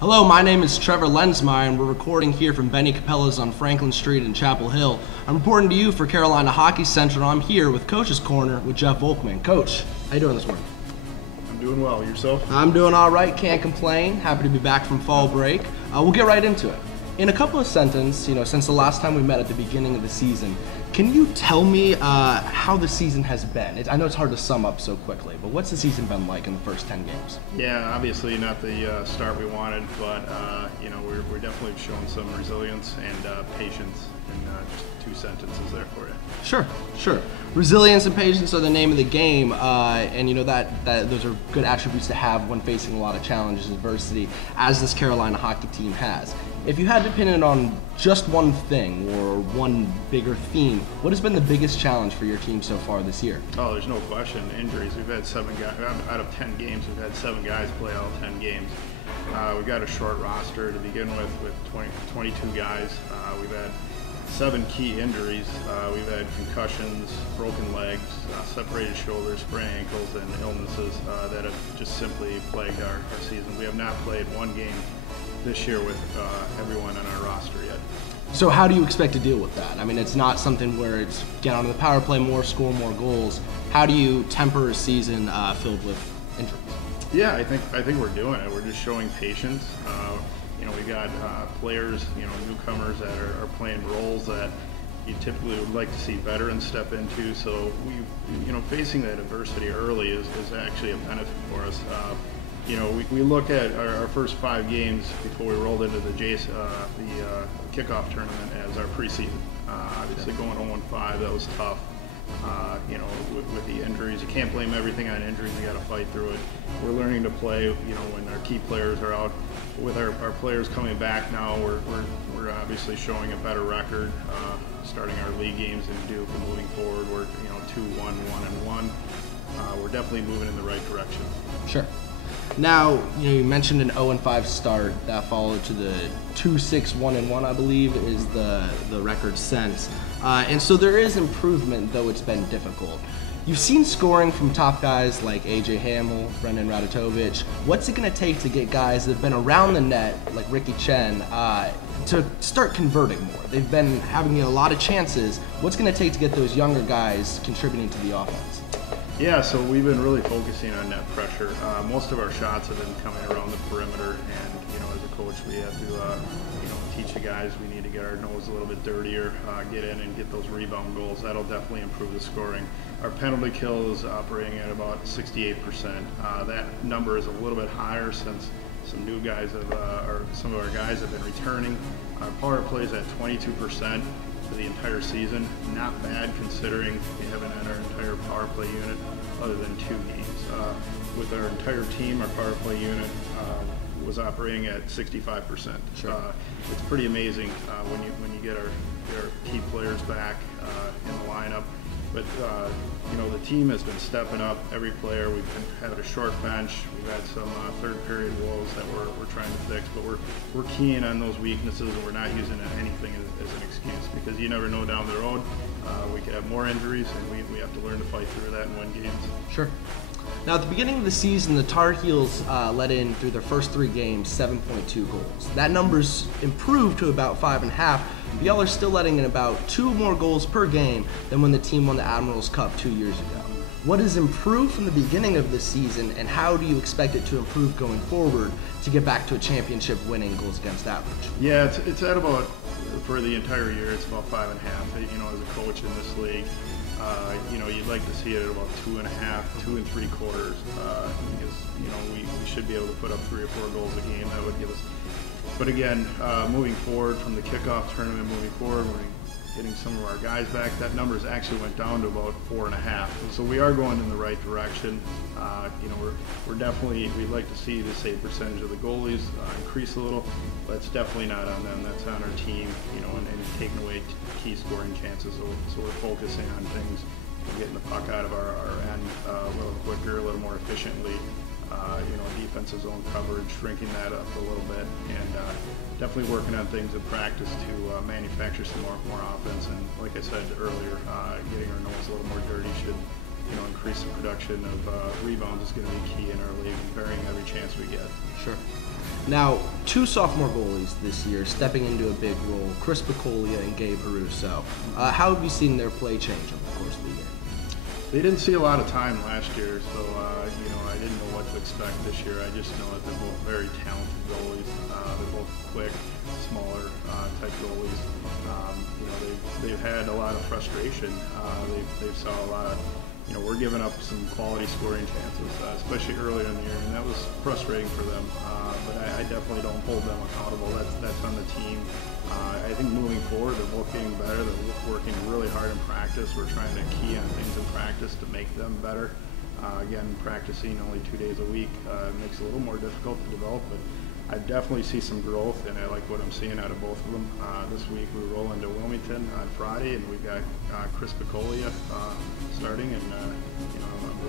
Hello, my name is Trevor Lenzmeier, and we're recording here from Benny Cappella's on Franklin Street in Chapel Hill. I'm reporting to you for Carolina Hockey Central, and I'm here with Coach's Corner with Jeff Volkman. Coach, how you doing this morning? I'm doing well. Yourself? I'm doing all right. Can't complain. Happy to be back from fall break. We'll get right into it. In a couple of sentences, since the last time we met at the beginning of the season, can you tell me how the season has been? I know it's hard to sum up so quickly, but what's the season been like in the first 10 games? Yeah, obviously not the start we wanted, but we're definitely showing some resilience and patience. And just 2 sentences there for you. Sure. Resilience and patience are the name of the game, and that those are good attributes to have when facing a lot of challenges and adversity, as this Carolina hockey team has. If you had to pin it on just one thing or one bigger theme, what has been the biggest challenge for your team so far this year? Oh, there's no question. Injuries. We've had 7 guys out of 10 games. We've had 7 guys play all 10 games. We've got a short roster to begin with 22 guys. We've had 7 key injuries. We've had concussions, broken legs, separated shoulders, sprained ankles, and illnesses that have just simply plagued our season. We have not played one game this year with everyone on our roster yet. So how do you expect to deal with that? I mean, it's not something where it's get onto the power play more, score more goals. How do you temper a season filled with injuries? Yeah, I think we're doing it. We're just showing patience. We got players, newcomers that are playing roles that you typically would like to see veterans step into. So facing that adversity early is actually a benefit for us. We look at our first 5 games before we rolled into the kickoff tournament as our preseason. Obviously going 0-5, that was tough. With the injuries, you can't blame everything on injuries. You got to fight through it. We're learning to play. When our key players are out, with our players coming back now, we're obviously showing a better record. Starting our league games in Duke and moving forward, we're 2-1, 1-1. We're definitely moving in the right direction. Sure. Now, you mentioned an 0-5 start that followed to the 2-6, 1-1, I believe, is the record since. And so there is improvement, though it's been difficult. You've seen scoring from top guys like A.J. Hamill, Brendan Radotovich. What's it going to take to get guys that have been around the net, like Ricky Chen, to start converting more? They've been having a lot of chances. What's going to take to get those younger guys contributing to the offense? Yeah, so we've been really focusing on net pressure. Most of our shots have been coming around the perimeter, and as a coach, we have to teach the guys we need to get our nose a little bit dirtier, get in and get those rebound goals. That'll definitely improve the scoring. Our penalty kill is operating at about 68%. That number is a little bit higher since some new guys or some of our guys have been returning. Our power play is at 22%. For the entire season. Not bad considering we haven't had our entire power play unit other than 2 games. With our entire team, our power play unit was operating at 65%. Sure. It's pretty amazing when you get our key players back in the lineup. But the team has been stepping up. Every player, we've had a short bench. We've had some third period woes that we're trying to fix, but we're keying on those weaknesses, and we're not using anything as an excuse, because you never know down the road. We could have more injuries, and we have to learn to fight through that and win games. Sure. Now, at the beginning of the season, the Tar Heels let in, through their first 3 games, 7.2 goals. That number's improved to about 5.5. But y'all are still letting in about 2 more goals per game than when the team won the Admirals Cup 2 years ago. What has improved from the beginning of the season, and how do you expect it to improve going forward to get back to a championship winning goals against average? Yeah, it's at about, for the entire year, it's about 5.5. As a coach in this league, you'd like to see it at about 2.5, 2 3/4, because we should be able to put up 3 or 4 goals a game. That would give us. But again, moving forward from the kickoff tournament, we're getting some of our guys back. That numbers actually went down to about 4.5. So we are going in the right direction. We're definitely, we'd like to see the save percentage of the goalies increase a little, but it's definitely not on them. That's on our team, and taking away key scoring chances. So we're focusing on things, getting the puck out of our end a little quicker, a little more efficiently. Defensive zone coverage, shrinking that up a little bit, and definitely working on things in practice to manufacture some more offense. And like I said earlier, getting our nose a little more dirty should increase the production of rebounds is going to be key in our league, burying every chance we get. Sure. Now, two sophomore goalies this year stepping into a big role, Chris Picolia and Gabe Haruso. How have you seen their play change over the course of the year? They didn't see a lot of time last year, so I didn't know what to expect this year. I just know that they're both very talented goalies. They're both quick, smaller type goalies. They've had a lot of frustration. They've saw a lot of, we're giving up some quality scoring chances, especially earlier in the year, and that was frustrating for them. But I definitely don't hold them accountable. That's on the team. I think moving forward, they're both getting better. They're working really hard in practice. We're trying to key on things in practice to make them better. Again, practicing only 2 days a week makes it a little more difficult to develop, but I definitely see some growth, and I like what I'm seeing out of both of them. This week we roll into Wilmington on Friday, and we've got Chris Picolia starting, and I'm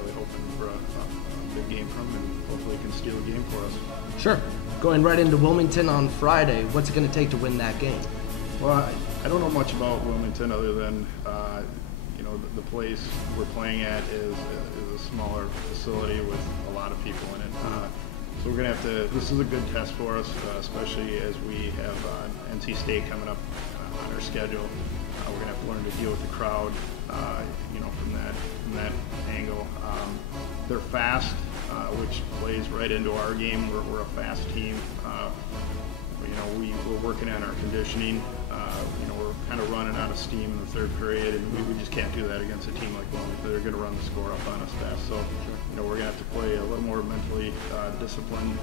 really hoping for a big game from him, and hopefully he can steal a game for us. Sure. Going right into Wilmington on Friday, what's it going to take to win that game? Well, I don't know much about Wilmington other than the place we're playing at is a smaller facility with a lot of people in it. So we're going to have to, this is a good test for us, especially as we have NC State coming up on our schedule. We're going to have to learn to deal with the crowd, from that angle. They're fast, which plays right into our game. We're a fast team. We're working on our conditioning. We're kind of running out of steam in the third period, and we just can't do that against a team like Wilmington. They're going to run the score up on us fast. So, we're going to have to play a little more mentally disciplined.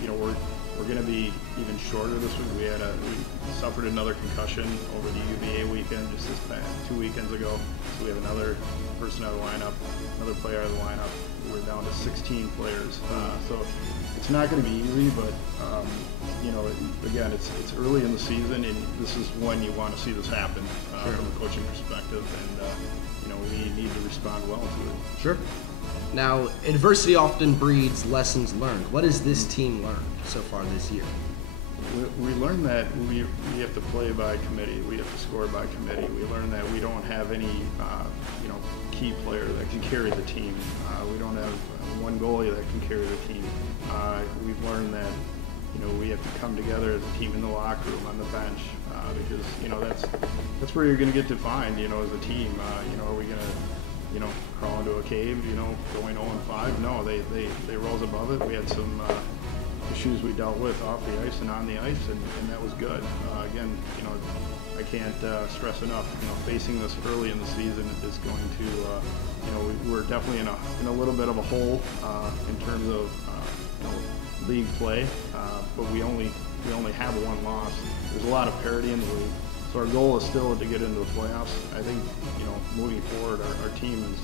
We're going to be even shorter this week. We suffered another concussion over the UVA weekend just this past 2 weekends ago. So we have another person out of the lineup, another player out of the lineup. We're down to 16 players. So it's not going to be easy, but again, it's early in the season, and this is when you want to see this happen from a coaching perspective, and we need to respond well to it. Sure. Now, adversity often breeds lessons learned. What has this team learned so far this year? We learned that we have to play by committee. We have to score by committee. We learned that we don't have any key player that can carry the team. We don't have one goalie that can carry the team. We've learned that we have to come together as a team in the locker room, on the bench, because that's where you're going to get defined. As a team, are we going to crawl into a cave? Going 0-5? No, they rose above it. We had some issues we dealt with off the ice and on the ice, and that was good. Again, I can't stress enough. Facing this early in the season is going to, we're definitely in a little bit of a hole in terms of league play, but we only have one loss. There's a lot of parity in the league, so our goal is still to get into the playoffs. I think moving forward, our team is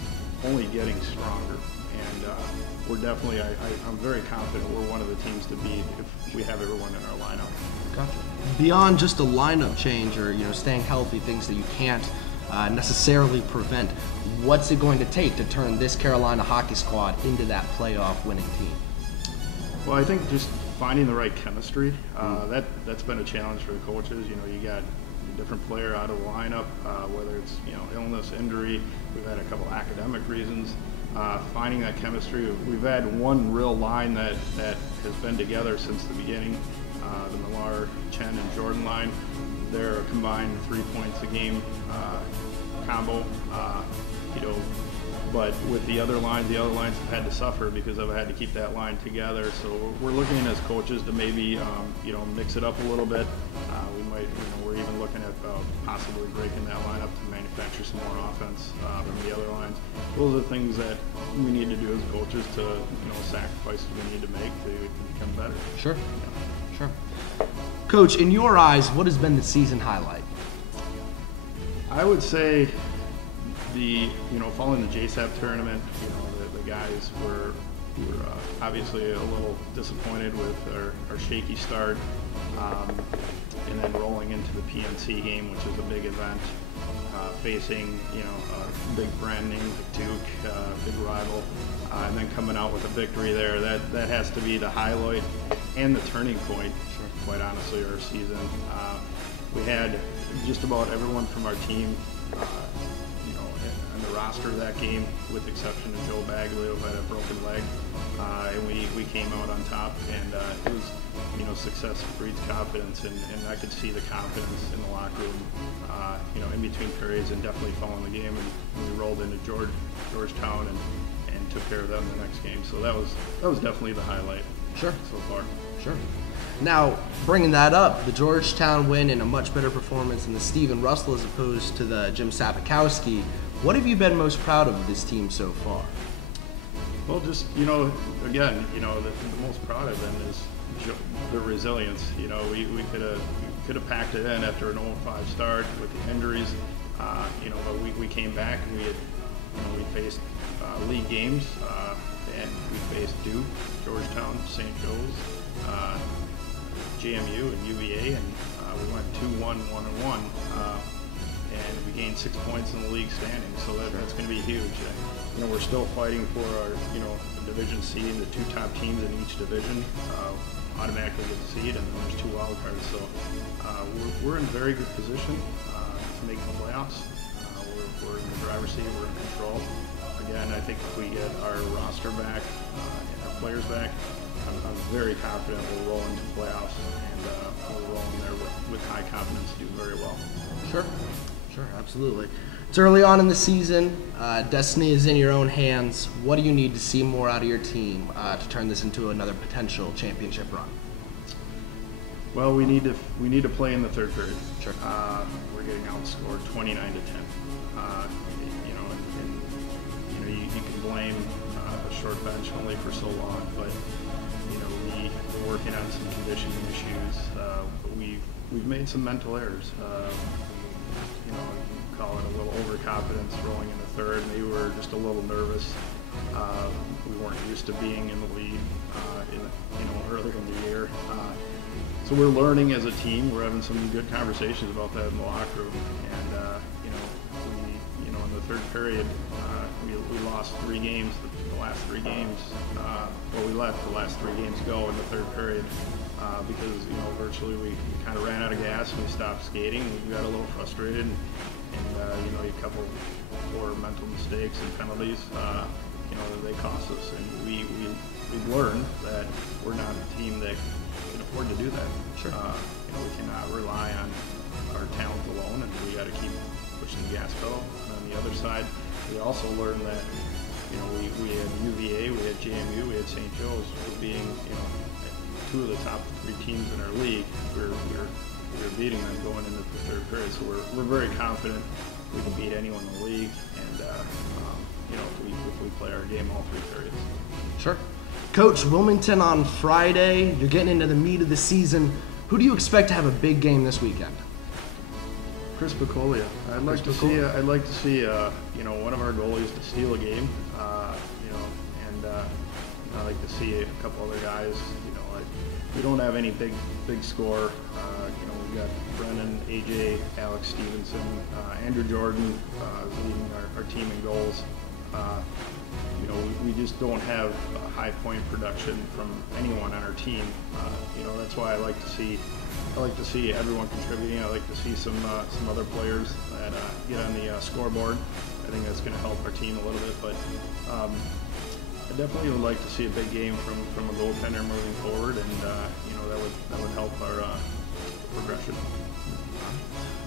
only getting stronger, and we're definitely. I'm very confident we're one of the teams to beat if we have everyone in our lineup. Gotcha. Beyond just a lineup change or staying healthy, things that you can't necessarily prevent, what's it going to take to turn this Carolina hockey squad into that playoff winning team? Well, I think just finding the right chemistry, that's been a challenge for the coaches. You got a different player out of the lineup, whether it's illness, injury. We've had a couple academic reasons. Finding that chemistry. We've had one real line that has been together since the beginning, the Millar, Chen, and Jordan line. They're a combined 3 points a game combo. But with the other lines have had to suffer because I've had to keep that line together. So we're looking as coaches to maybe mix it up a little bit. We might, we're even looking at possibly breaking that lineup to manufacture some more offense from the other lines. Those are the things that we need to do as coaches to sacrifices we need to make to become better. Sure. Sure. Coach, in your eyes, what has been the season highlight? I would say following the JSAP tournament, the guys were obviously a little disappointed with our shaky start, and then rolling into the PNC game, which is a big event, facing a big brand name like Duke, big rival, and then coming out with a victory there. That has to be the highlight and the turning point, quite honestly, of our season. We had just about everyone from our team on the roster that game, with the exception of Joe Bagley, who had a broken leg, and we came out on top. And it was, success breeds confidence, and I could see the confidence in the locker room, in between periods, and definitely following the game. And we rolled into Georgetown and took care of them the next game. So that was definitely the highlight. Sure. So far. Sure. Now, bringing that up, the Georgetown win and a much better performance than the Steven Russell as opposed to the Jim Sapikowski. What have you been most proud of this team so far? Well, just, again, the most proud of them is the resilience. We could have packed it in after an 0-5 start with the injuries, but we came back and we faced league games, and we faced Duke, Georgetown, St. Joe's, JMU, and UVA, and we went 2-1, 1-1, and we gained 6 points in the league standings. So that's going to be huge. We're still fighting for our division seed, and the 2 top teams in each division automatically get the seed, and then there's 2 wild cards. So we're in very good position to make the playoffs. We're in the driver's seat. We're in control. Again, I think if we get our roster back and our players back, I'm very confident we'll roll into playoffs, and we'll roll in there with high confidence to do very well. Sure, absolutely. It's early on in the season. Destiny is in your own hands. What do you need to see more out of your team to turn this into another potential championship run? Well, we need to play in the third period. Sure. We're getting outscored 29-10. You can blame a short bench only for so long, but we're working on some conditioning issues. We've made some mental errors. Call it a little overconfidence rolling in the third. Maybe we were just a little nervous. We weren't used to being in the lead earlier in the year. So we're learning as a team. We're having some good conversations about that in the locker room. And in the third period, we lost 3 games. The last 3 games, we let the last 3 games go in the third period because virtually we kind of ran out of gas and we stopped skating. We got a little frustrated, and a couple poor mental mistakes and penalties. They cost us, and we've learned that we're not a team that can afford to do that. Sure. We cannot rely on our talent alone, and we got to keep pushing the gas pedal. And on the other side, we also learned that we had UVA, we had JMU, we had St. Joe's for being 2 of the top 3 teams in our league. We're beating them going into the third period, so we're very confident we can beat anyone in the league, and if we play our game all 3 periods. Sure. Coach, Wilmington on Friday. You're getting into the meat of the season. Who do you expect to have a big game this weekend? Chris Picolia. I'd like to see one of our goalies to steal a game. And I'd like to see a couple other guys. We don't have any big score. We've got Brennan, AJ, Alex Stevenson, Andrew Jordan leading our team in goals. We just don't have a high point production from anyone on our team. That's why I like to see everyone contributing. I like to see some other players that get on the scoreboard. I think that's going to help our team a little bit, but I definitely would like to see a big game from a goaltender moving forward, and that would help our progression.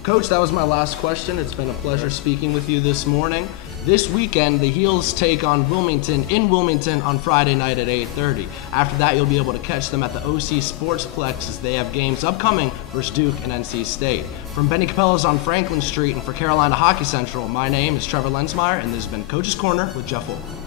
Coach, that was my last question. It's been a pleasure speaking with you this morning. This weekend, the Heels take on Wilmington in Wilmington on Friday night at 8:30. After that, you'll be able to catch them at the OC Sportsplex as they have games upcoming versus Duke and NC State. From Benny Capella's on Franklin Street and for Carolina Hockey Central, my name is Trevor Lenzmeier, and this has been Coach's Corner with Jeff Volkman.